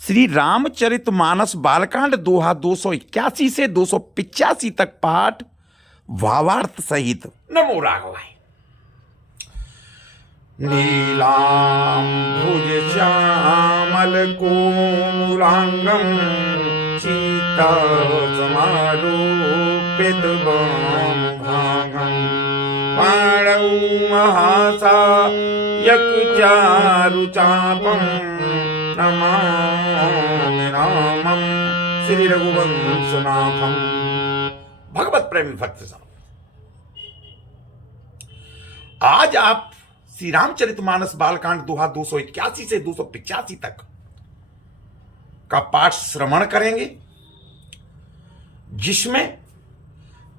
श्री रामचरितमानस बालकांड दोहा 281 से 285 तक पाठ भावार्थ सहित। नमो राघवाय। नीलांबुज श्यामल कोमलांगं सीतासमारूपित वामभागं पाणौ महासायक चारुचापं नमामि रामं श्री रघुवंशनाथम। भगवत प्रेमी भक्त जन, आज आप श्री रामचरितमानस बालकांड दोहा 281 से 285 तक का पाठ श्रवण करेंगे, जिसमें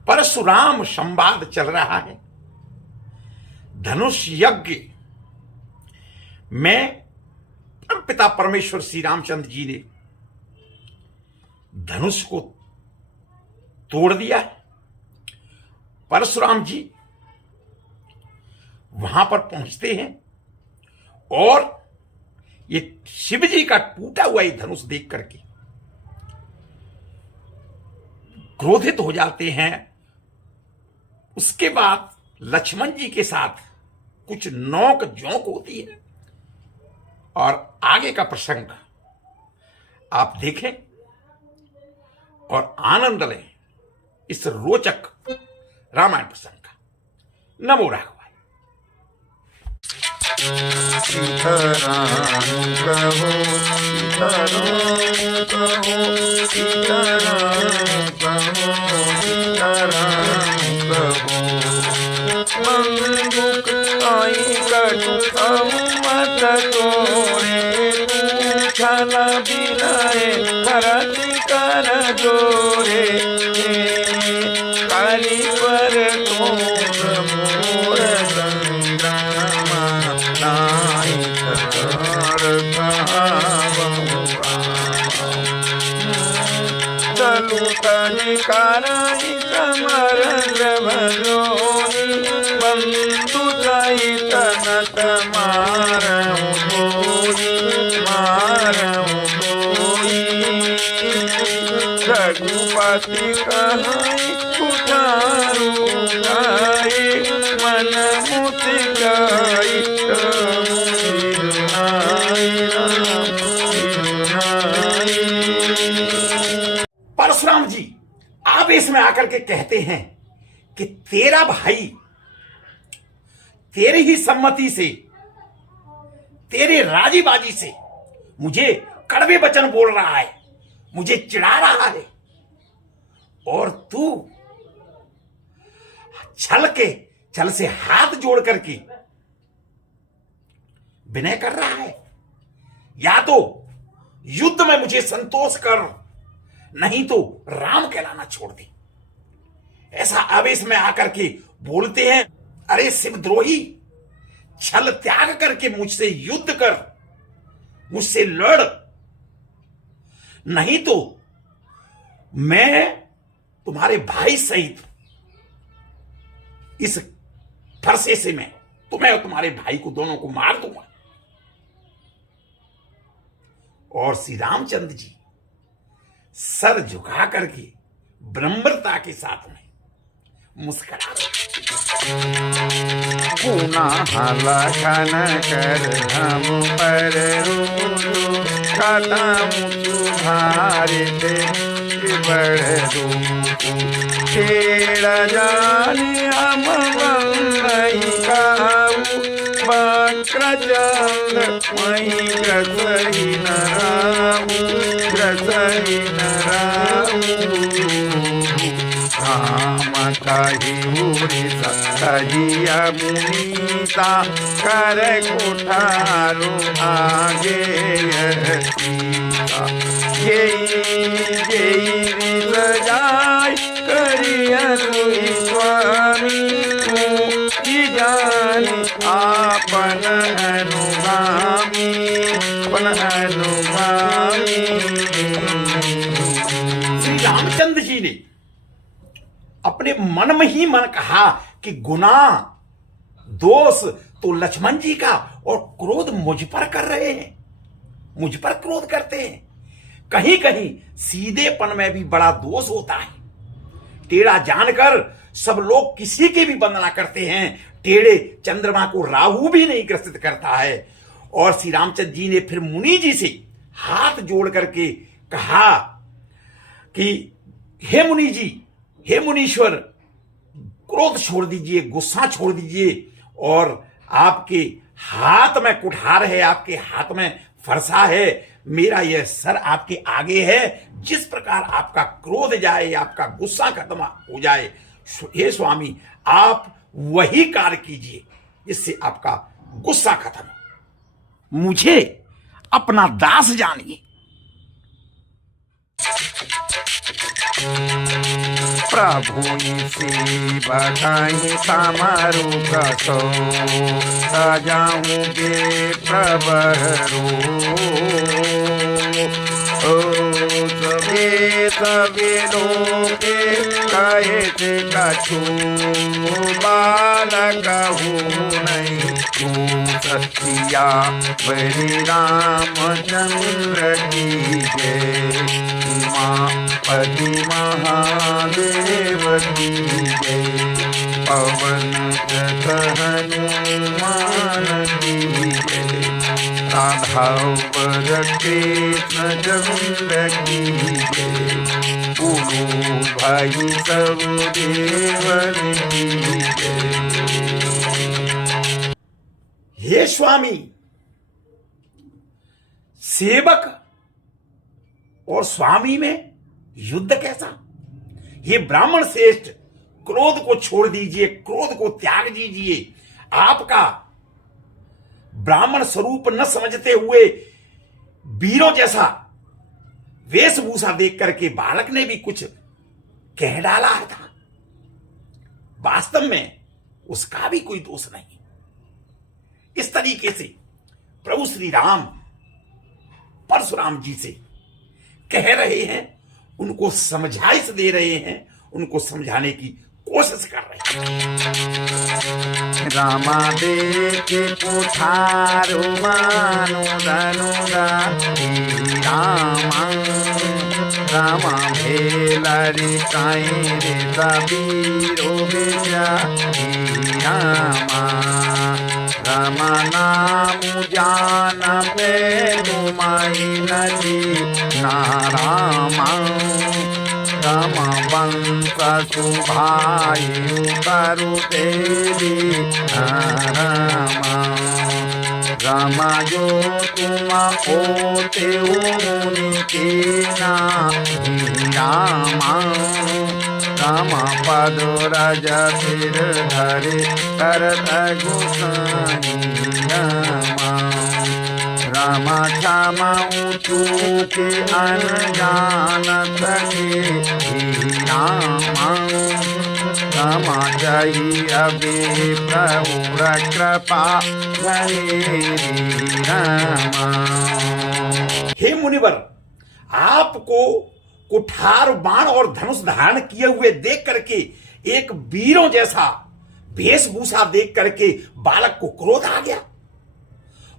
परशुराम संवाद चल रहा है। धनुष यज्ञ में पिता परमेश्वर श्री रामचंद्र जी ने धनुष को तोड़ दिया है। परशुराम जी वहां पर पहुंचते हैं और ये शिव जी का टूटा हुआ ये धनुष देख करके क्रोधित हो जाते हैं। उसके बाद लक्ष्मण जी के साथ कुछ नोक झोंक होती है और आगे का प्रसंग आप देखें और आनंद लें इस रोचक रामायण प्रसंग का। नमो राघवाय। सीताराम कहो, सीताराम कहो, सीताराम कहो, सीताराम कहो। बंदूक आई कटु मत तोड़े, छाला बिनाए धरती कर जोरे। काली पर तोड़ मोर संग्राम नाई कर चलू तनि काराई समर भजोनी। बंधु सहित नत मारऊ गोरी, मारऊ गोरी। रघुपति कहाई उठारू गाई, मन मुस्काई परशुराम जी आवेश में आकर के कहते हैं कि तेरा भाई तेरी ही सम्मति से, तेरे राजी बाजी से मुझे कड़वे वचन बोल रहा है, मुझे चिढ़ा रहा है, और तू छल से हाथ जोड़ करके विनय कर रहा है। या तो युद्ध में मुझे संतोष कर, नहीं तो राम कहलाना छोड़ दे। ऐसा आवेश में आकर के बोलते हैं। अरे शिवद्रोही, छल त्याग करके मुझसे युद्ध कर, मुझसे लड़, नहीं तो मैं तुम्हारे भाई सहित इस फरसे से मैं तुम्हें और तुम्हारे भाई को दोनों को मार दूंगा। और श्री रामचंद्र जी सर झुका करके विनम्रता के साथ में मुस्कुरा लखन कर हम पर भारत बढ़ छेड़ जाने हम काऊ वक्रचंद वही ग्रसही नाऊ, ग्रसही नाऊ। राम कही उड़ी सहिया मुनीता कर कुठारू आगे सीता। जय जाय करिया तुई स्वामी, की जान आपन अनुगामी, अपन अनुगामी। श्री रामचंद्र जी ने अपने मन में ही मन कहा कि गुनाह दोष तो लक्ष्मण जी का और क्रोध मुझ पर कर रहे हैं। मुझ पर क्रोध करते हैं। कहीं कहीं सीधेपन में भी बड़ा दोष होता है। टेढ़ा जानकर सब लोग किसी की भी वंदना करते हैं। टेढ़े चंद्रमा को राहु भी नहीं ग्रसित करता है। और श्री रामचंद्र जी ने फिर मुनि जी से हाथ जोड़ करके कहा कि हे मुनि जी, हे मुनीश्वर, क्रोध छोड़ दीजिए, गुस्सा छोड़ दीजिए। और आपके हाथ में कुठार है, आपके हाथ में फरसा है, मेरा यह सर आपके आगे है। जिस प्रकार आपका क्रोध जाए, आपका गुस्सा खत्म हो जाए, हे स्वामी आप वही कार्य कीजिए जिससे आपका गुस्सा खत्म हो। मुझे अपना दास जानिए। प्रभु से बधाई तामारू कसो सजाऊं गे प्रबरो सबे लोके कहे थे कछु बालक हूँ नहीं तू सत्या बलि रामचंद्र की जय उमापति महादेव की जय पवन तथ हनुमान की जय राघव कृष्ण चंद्र की जय गुरु भाई सब देवन की जय। हे स्वामी, सेवक और स्वामी में युद्ध कैसा? हे ब्राह्मण श्रेष्ठ, क्रोध को छोड़ दीजिए, क्रोध को त्याग दीजिए। आपका ब्राह्मण स्वरूप न समझते हुए वीरों जैसा वेशभूषा देख करके बालक ने भी कुछ कह डाला था। वास्तव में उसका भी कोई दोष नहीं। इस तरीके से प्रभु श्री राम परशुराम जी से कह रहे हैं, उनको समझाइश दे रहे हैं, उनको समझाने की कोशिश कर रहे हैं। रामा देखे कुठारु मानु धनुरा रामा रामा भेलरी काई रे सबीरो बेजा रामा रामा नाम जान पे तुमाई नदी नारामा रामा वंश सुभाई करु तेरी रामा रामा जो तुम होते मुनि के ना रामा रामा पद रज सिर धरे करत गुसाई रामा रामा क्षमा चूके अनजान सके रामा रामा जय अभी प्रभु कृपा रामा। हे मुनिवर, आपको कुठार बाण और धनुष धारण किए हुए देख करके, एक वीरों जैसा वेशभूषा देख करके बालक को क्रोध आ गया।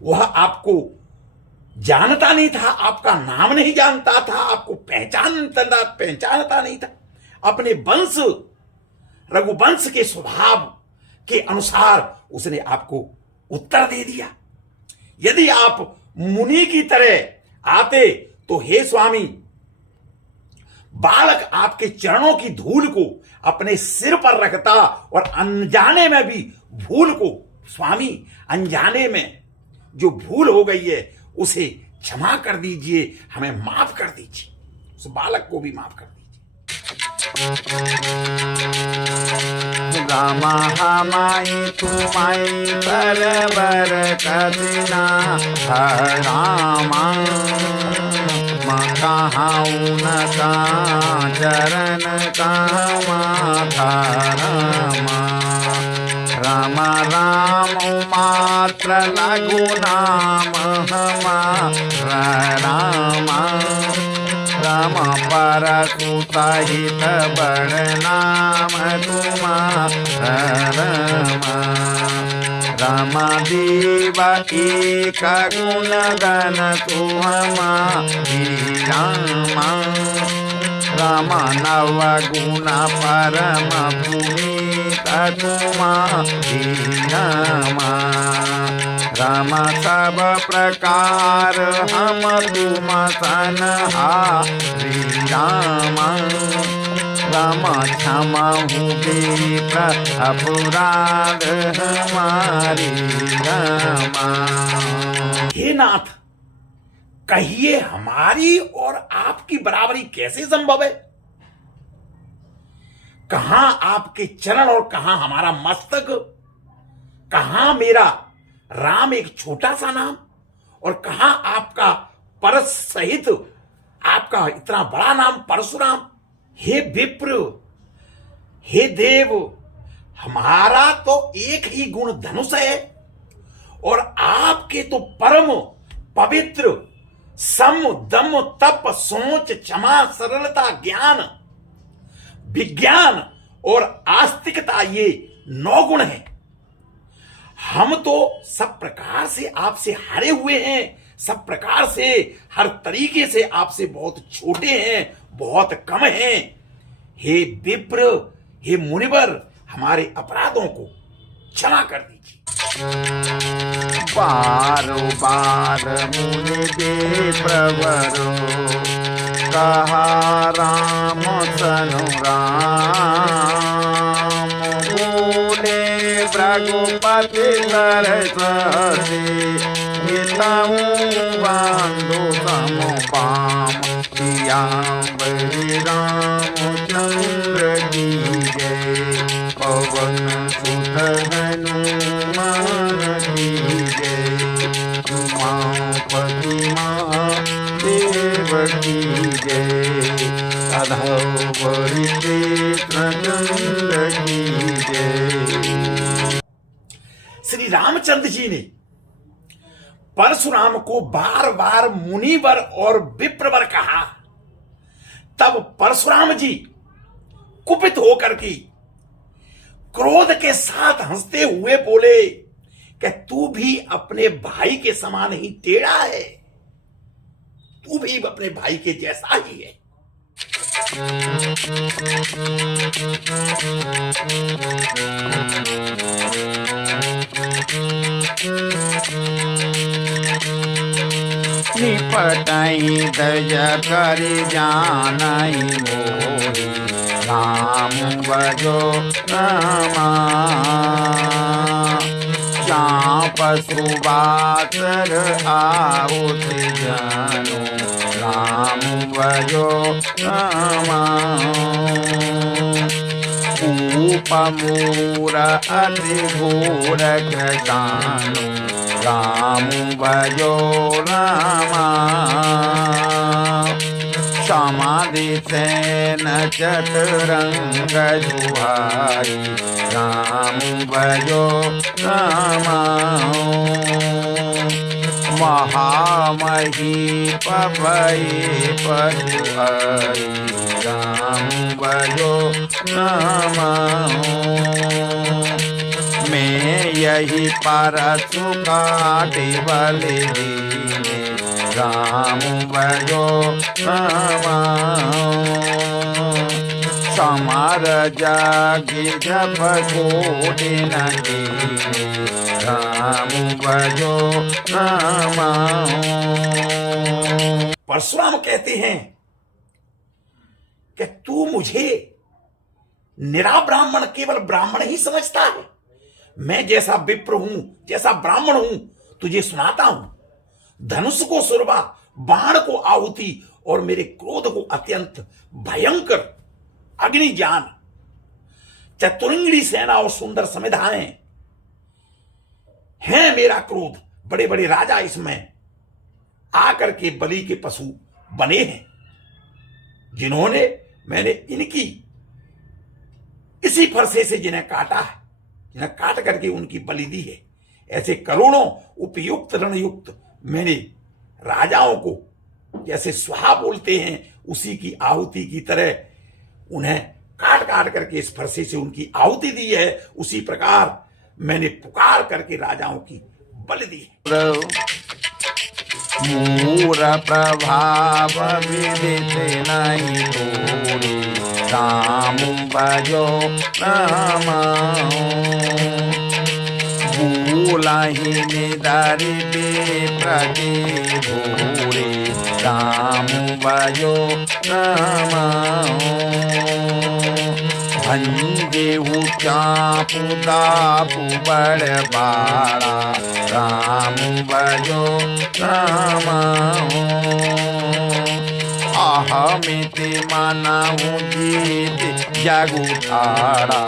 वह आपको जानता नहीं था, आपका नाम नहीं जानता था, आपको पहचानता नहीं था। अपने वंश रघुवंश के स्वभाव के अनुसार उसने आपको उत्तर दे दिया। यदि आप मुनि की तरह आते तो हे स्वामी, बालक आपके चरणों की धूल को अपने सिर पर रखता और अनजाने में भी भूल को, स्वामी अनजाने में जो भूल हो गई है उसे क्षमा कर दीजिए, हमें माफ कर दीजिए, उस बालक को भी माफ कर दीजिए। रामा हमाई तुमाई बरबर कदिना रामा कहाऊं न का चरण का माथा रामा रामा राम मात्र लघु नाम हमारा रामा रामा परसु सहित बड़ नाम तुम्हारा रामा रमदेव एक गुण गण तुम्हारी रामा राम नव गुण परम पुनीत तुम्हारी रामा राम सब प्रकार हम तुम सनहारी रामा राम क्षमा विप्र अपराध हमारी रामा। हे नाथ, कहिए हमारी और आपकी बराबरी कैसे संभव है? कहां आपके चरण और कहां हमारा मस्तक? कहां मेरा राम एक छोटा सा नाम और कहां आपका परस सहित आपका इतना बड़ा नाम परशुराम? हे विप्र, हे देव, हमारा तो एक ही गुण धनुष है और आपके तो परम पवित्र सम दम तप सोच क्षमा सरलता ज्ञान विज्ञान और आस्तिकता, ये 9 गुण हैं। हम तो सब प्रकार से आपसे हारे हुए हैं, सब प्रकार से हर तरीके से आपसे बहुत छोटे हैं, बहुत कम हैं। हे विप्र, हे मुनिवर, हमारे अपराधों को क्षमा कर दीजिए। बार बार मुनि दे प्रवरो कहा राम सनु राम बोले भृगुपति सरस्वती हितऊ बंधु समपाम पियांबरी रामचंद्र की जय पवन सुत हनुमान की जय उमापति महादेव की जय अधोवरी कृष्णचंद्र की जय। श्री रामचंद्र जी ने परशुराम को बार बार मुनिवर और विप्रवर कहा। तब परशुराम जी कुपित होकर के क्रोध के साथ हंसते हुए बोले कि तू भी अपने भाई के समान ही टेढ़ा है, तू भी अपने भाई के जैसा ही है। निपटाई दया करी जानई मोहि राम बजो रामा चाप सुबासर आहुत जानो राम बजो रामा उपमूर अति घोर कृतानु राम भजो रामा समाधि सेन चतुरंग जुहाई राम भजो रामा महामही पपई पजुहाई राम भजो रामा मैं यही परसु काटे बलि दीने राम भजो रामा समर जागी जब कोटि न कीने राम भजो रामा। परशुराम कहते हैं कि तू मुझे निरा ब्राह्मण केवल ब्राह्मण ही समझता है। मैं जैसा विप्र हूं, जैसा ब्राह्मण हूं, तुझे सुनाता हूं। धनुष को सुरभा, बाण को आहुति और मेरे क्रोध को अत्यंत भयंकर अग्नि ज्ञान, चतुरंगिणी सेना और सुंदर समिधाएं हैं। मेरा क्रोध, बड़े बड़े राजा इसमें आकर के बलि के पशु बने हैं, जिन्होंने मैंने इनकी इसी फरसे से जिन्हें काटा है, जिन्हें काट करके उनकी बलि दी है। ऐसे करोड़ों उपयुक्त रणयुक्त मैंने राजाओं को जैसे स्वाहा बोलते हैं उसी की आहुति की तरह उन्हें काट काट करके इस फरसे से उनकी आहुति दी है। उसी प्रकार मैंने पुकार करके राजाओं की बलि दी है। मूर प्रभाव विदित नहीं थोड़ी, राम भजो राम। भूलहि निधरि प्रति भूरि, राम भजो राम। भंजेहु चापु दापु बड़ बाड़ा, राम भजो राम। अहमिति मनहु जीत जगु ठाड़ा,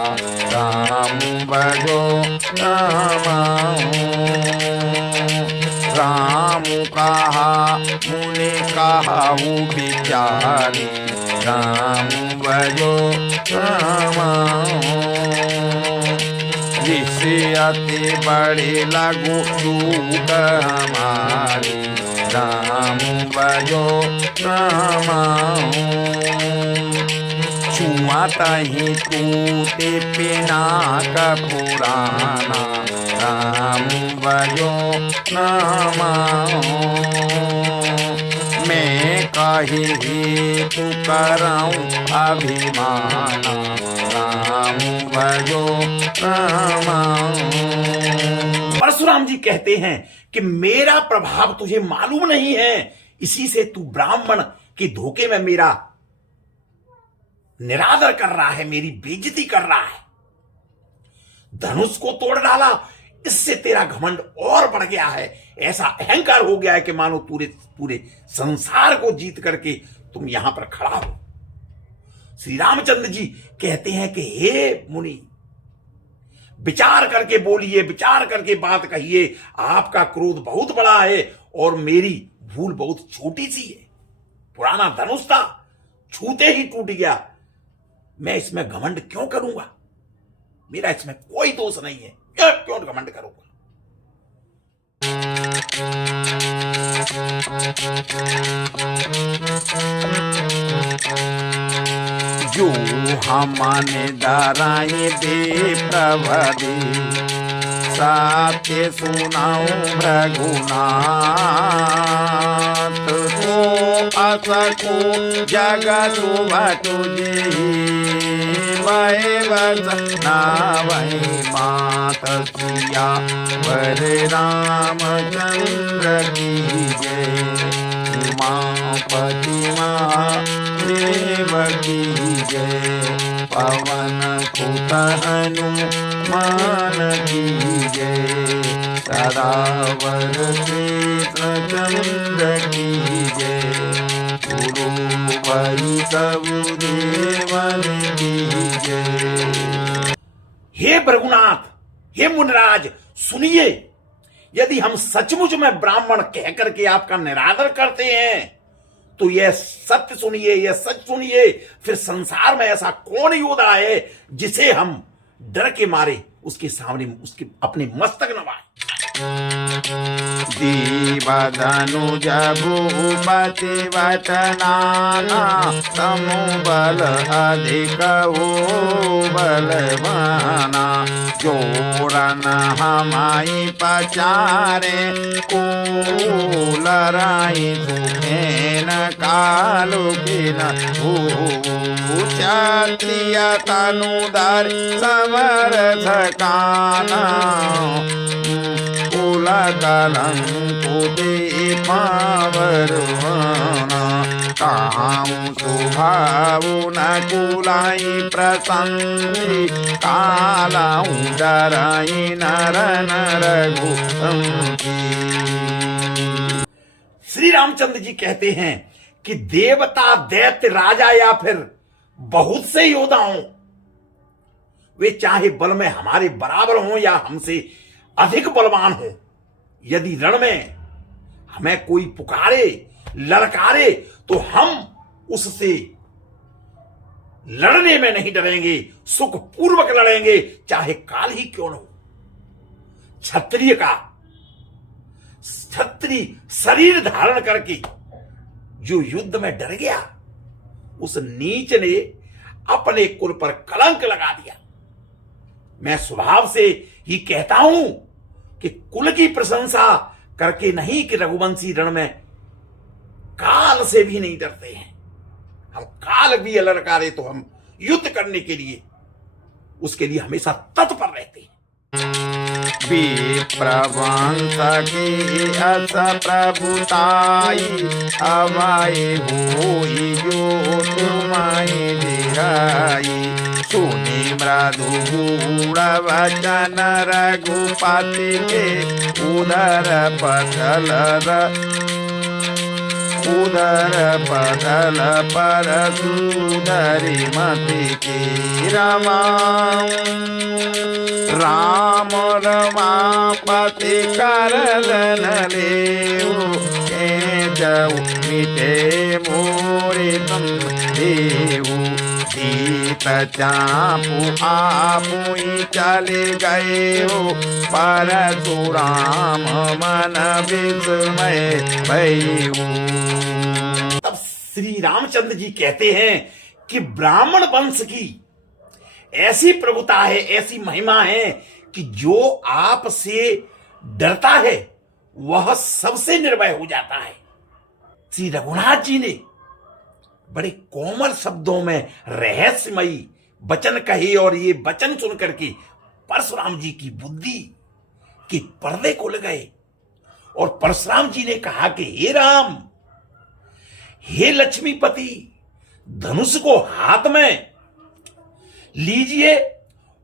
राम भजो राम। राम कहा मुनि कहु विचारी, राम भजो राम। ऋषि अति बड़े लघु दूत हमारी, राम भजो राम। छुआत ही टूटे पिनाक पुराना, राम भजो राम। मैं कही तू करऊं अभिमाना, राम भजो राम। परशुराम जी कहते हैं कि मेरा प्रभाव तुझे मालूम नहीं है, इसी से तू ब्राह्मण के धोखे में मेरा निरादर कर रहा है, मेरी बेइज्जती कर रहा है। धनुष को तोड़ डाला, इससे तेरा घमंड और बढ़ गया है। ऐसा अहंकार हो गया है कि मानो पूरे संसार को जीत करके तुम यहां पर खड़ा हो। श्री रामचंद्र जी कहते हैं कि हे मुनि, विचार करके बोलिए, विचार करके बात कहिए। आपका क्रोध बहुत बड़ा है और मेरी भूल बहुत छोटी सी है। पुराना धनुष था, छूते ही टूट गया। मैं इसमें घमंड क्यों करूंगा? मेरा इसमें कोई दोष नहीं है, क्यों घमंड करूंगा? जो हमने डराए दे प्रभु, सत्य सुनाऊं रघुनाथ। तो असको जगत तुझे वै बसना वै मात सिया वर रामचंद्र की जय। उमापति महादेव की जय। पवन सुत हनुमान की जय। सदावर कृष्णचंद्र की जय। गुरु वैष्णव देवन की जय। हे भृगुनाथ, हे मुनिराज, सुनिए। यदि हम सचमुच में ब्राह्मण कह करके आपका निरादर करते हैं तो यह सत्य सुनिए, यह सच सुनिए। फिर संसार में ऐसा कौन योद्धा है जिसे हम डर के मारे उसके सामने उसके अपने मस्तक नवाए। दीवधनुज भूपति वटनाना, समु बल अधिक हो बलवाना। जोड़न हमाई पचारे को लड़ाई सुखेन कालु किन क्षत्रिय तनुधर समर थकाना। कलंकु दे पावरवाना। काहूँ सुभावु न कुलाई प्रसंगी। कालाऊं डराई नर रघु। श्री रामचंद्र जी कहते हैं कि देवता, दैत्य, राजा या फिर बहुत से योद्धा हों, वे चाहे बल में हमारे बराबर हों या हमसे अधिक बलवान हो, यदि रण में हमें कोई पुकारे, ललकारे, तो हम उससे लड़ने में नहीं डरेंगे, सुख पूर्वक लड़ेंगे, चाहे काल ही क्यों न हो। क्षत्रिय शरीर धारण करके जो युद्ध में डर गया, उस नीच ने अपने कुल पर कलंक लगा दिया। मैं स्वभाव से ही कहता हूं कि कुल की प्रशंसा करके नहीं कि रघुवंशी रण में काल से भी नहीं डरते हैं। हम काल भी ललकारे तो हम युद्ध करने के लिए उसके लिए हमेशा तत्पर रहते हैं। विप्रवंश की अस प्रभुताई अवाई होई जो तुम्हारी दिराई सुनी मृदु गूढ़ वचन रघुपति के उदर पतल पर सुंदरी मति की राम रमापति करलन लेऊ के जाऊ मिटे मोरे तुम देऊ सीत चापू आपू चले गए हो परशुराम मन विस्मय भयऊ। तब श्री रामचंद्र जी कहते हैं कि ब्राह्मण वंश की ऐसी प्रभुता है, ऐसी महिमा है कि जो आप से डरता है वह सबसे निर्भय हो जाता है। श्री रघुनाथ जी ने बड़े कोमल शब्दों में रहस्यमयी वचन कहे और ये वचन सुनकर के परशुराम जी की बुद्धि के पर्दे खुल गए और परशुराम जी ने कहा कि हे राम, हे लक्ष्मीपति, धनुष को हाथ में लीजिए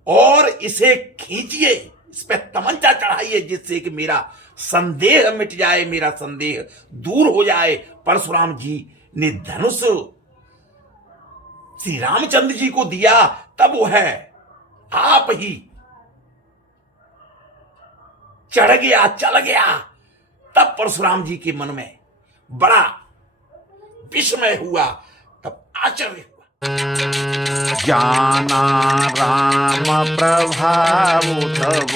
और इसे खींचिए, इस पे तमंचा चढ़ाइए जिससे कि मेरा संदेह मिट जाए, मेरा संदेह दूर हो जाए। परशुराम जी ने धनुष श्री रामचंद्र जी को दिया, तब वह आप ही चढ़ गया, चल गया। तब परशुराम जी के मन में बड़ा विस्मय हुआ, तब आश्चर्य हुआ। जाना राम प्रभाव तब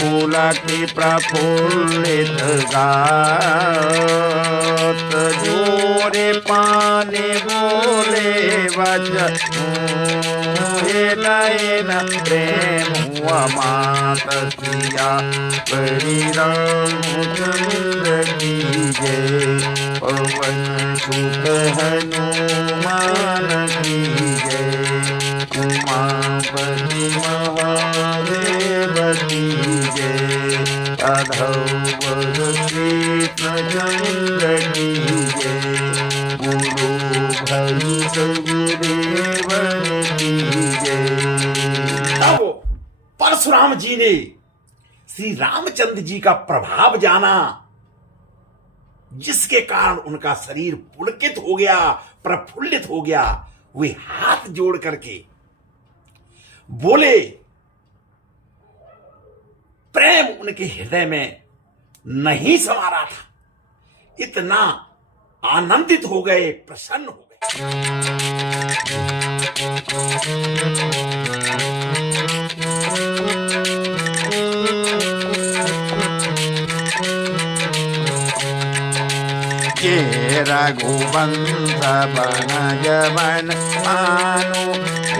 पुलकित प्रफुल्लित गात जोरे पानी बोले वचन नयन प्रेम हुआ मात सिया परी रामचंद्र की जय पवन सुत हनुमान की जय उमापति महादेव की जय अधौवर कृष्णचंद्र की जय गुरु भई गुरुदेव की जय। तब परशुराम जी ने श्री रामचंद्र जी का प्रभाव जाना, जिसके कारण उनका शरीर पुलकित हो गया, प्रफुल्लित हो गया। वे हाथ जोड़ करके बोले, प्रेम उनके हृदय में नहीं समा रहा था, इतना आनंदित हो गए, प्रसन्न हो गए। ये रघुवंश बन जवन मानु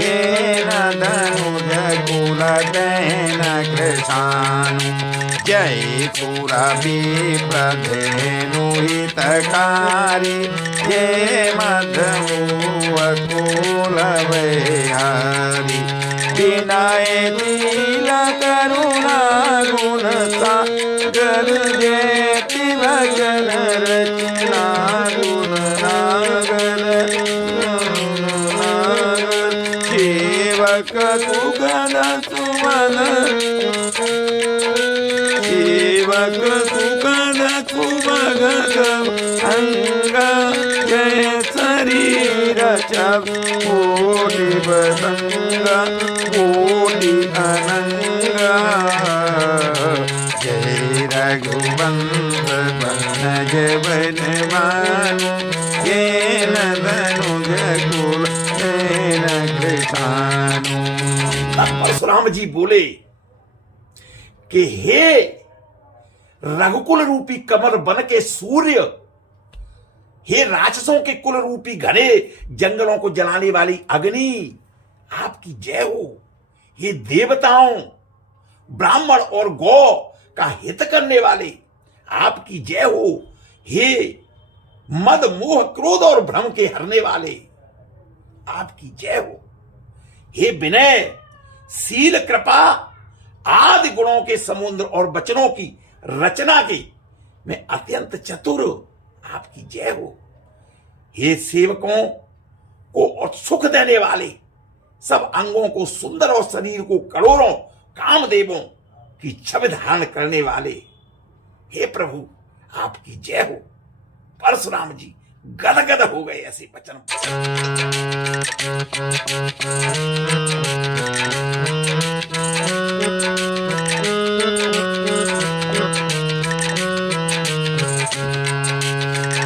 ये धनुज कुल दैन कृषानु जय सुर विप्रधेनु हितकारी ये मधुव कुल विहारी विनय लील करुणा गुण सागर जयति भजन रचना गुण नागर सेवक सुगन सुमन सेवक सुगन सुभग अंग जय शरीर कोटि बदंग कोटि अनंगा जय रघुवंश बन जवन मानु ये धनुज कुल कृषानु। परशुराम जी बोले कि हे रघुकुल रूपी कमल बन के सूर्य, हे राक्षसों के कुल रूपी घने जंगलों को जलाने वाली अग्नि, आपकी जय हो। हे देवताओं ब्राह्मण और गौ का हित करने वाले, आपकी जय हो। हे मद मोह क्रोध और भ्रम के हरने वाले, आपकी जय हो। हे विनय शील कृपा आदि गुणों के समुद्र और वचनों की रचना के मैं अत्यंत चतुर, आपकी जय हो। हे सेवकों को और सुख देने वाले, सब अंगों को सुंदर और शरीर को करोड़ों कामदेवों की छवि धारण करने वाले, हे प्रभु आपकी जय हो। परशुराम जी गदगद हो गए ऐसे वचन।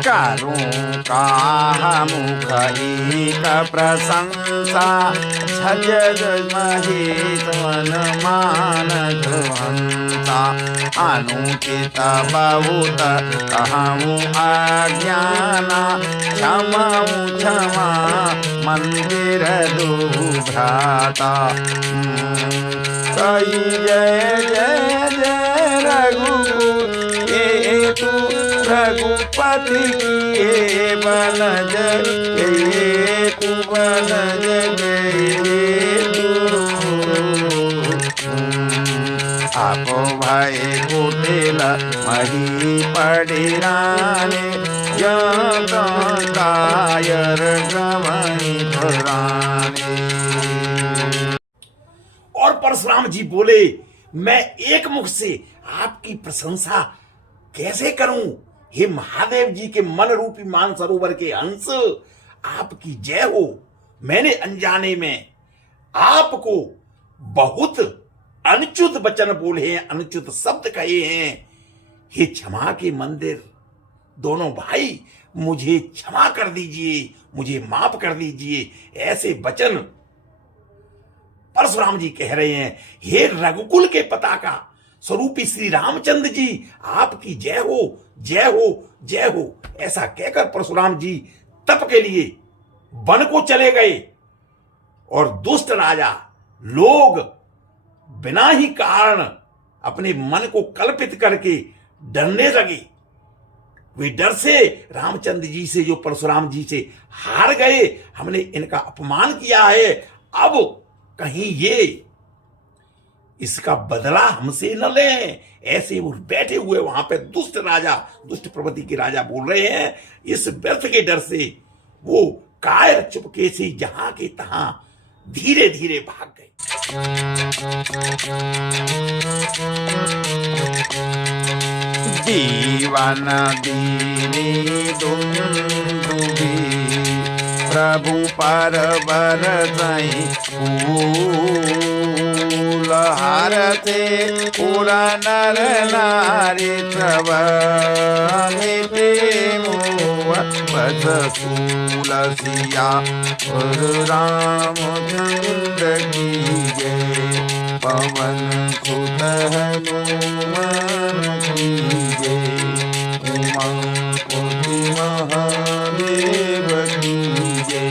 करूं का मुख एक प्रशंसा, छजग महेश मन मान ध्वंसा। अनुचित बहुत कहूँ अज्ञाना, क्षमाऊँ क्षमा मंदिर दुभ्राता। कई जय जय जय रघुकुल ये तू रघुपति किए बन जय तू बन आपो भाई कुटिल मही पड़िराने, कायर गमई पुराने। और परशुराम जी बोले, मैं एक मुख से आपकी प्रशंसा कैसे करूं। हे महादेव जी के मन रूपी मान सरोवर के हंस, आपकी जय हो। मैंने अनजाने में आपको बहुत अनुचित वचन बोले हैं, अनुचित शब्द कहे हैं। हे क्षमा के मंदिर दोनों भाई, मुझे क्षमा कर दीजिए, मुझे माफ कर दीजिए। ऐसे वचन परशुराम जी कह रहे हैं। हे रघुकुल के पताका स्वरूपी श्री रामचंद्र जी, आपकी जय हो, जय हो, जय हो। ऐसा कहकर परशुराम जी तप के लिए वन को चले गए और दुष्ट राजा लोग बिना ही कारण अपने मन को कल्पित करके डरने लगे। वे डर से रामचंद्र जी से, जो परशुराम जी से हार गए, हमने इनका अपमान किया है, अब कहीं ये इसका बदला हमसे न लें। ऐसे वो बैठे हुए वहां पे दुष्ट राजा, दुष्ट प्रवृत्ति के राजा बोल रहे हैं। इस व्यर्थ के डर से वो कायर चुपके से जहां के तहां धीरे धीरे भाग गए। दीवान दीनी दुंदुभी, प्रभु पर बरसई फूल हारते। पूरा नर नारी प्रभे मोह बस तुलसिया रामचंद्र की जय। पवन सुत हनुमान की जय। उमापति महादेव की जय।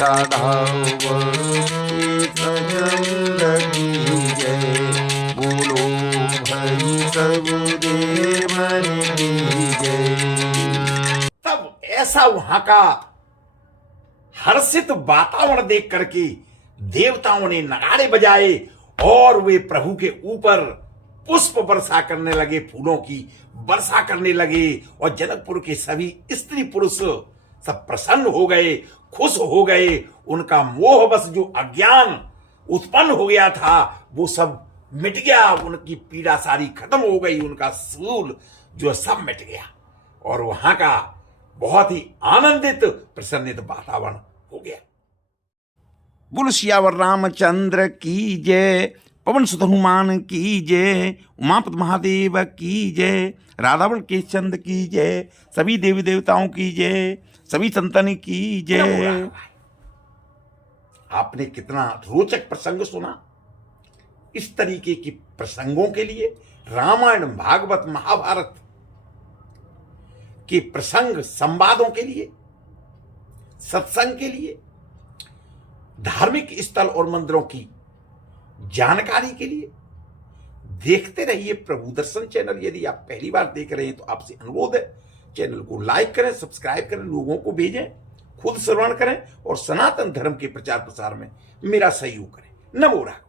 राधावती की जय। बोलो भाई सब देवन की जय। तब ऐसा वहां का हर्षित वातावरण देख करके देवताओं ने नगाड़े बजाए और वे प्रभु के ऊपर पुष्प वर्षा करने लगे, फूलों की वर्षा करने लगे। और जनकपुर के सभी स्त्री पुरुष सब प्रसन्न हो गए, खुश हो गए। उनका मोहवश जो अज्ञान उत्पन्न हो गया था वो सब मिट गया, उनकी पीड़ा सारी खत्म हो गई, उनका सूल जो सब मिट गया और वहां का बहुत ही आनंदित प्रसन्नित वातावरण हो गया। बोल सियावर रामचंद्र की जय। पवन सुत हनुमान की जय। उमापति महादेव की जय। राधावल के चंद की जय। सभी देवी देवताओं की जय। सभी संतन की जय। आपने कितना रोचक प्रसंग सुना। इस तरीके की प्रसंगों के लिए रामायण, भागवत, महाभारत के प्रसंग संवादों के लिए, सत्संग के लिए, धार्मिक स्थल और मंदिरों की जानकारी के लिए देखते रहिए प्रभु दर्शन चैनल। यदि आप पहली बार देख रहे हैं तो आपसे अनुरोध है, चैनल को लाइक करें, सब्सक्राइब करें, लोगों को भेजें, खुद श्रवण करें और सनातन धर्म के प्रचार प्रसार में मेरा सहयोग करें। नमो राघव।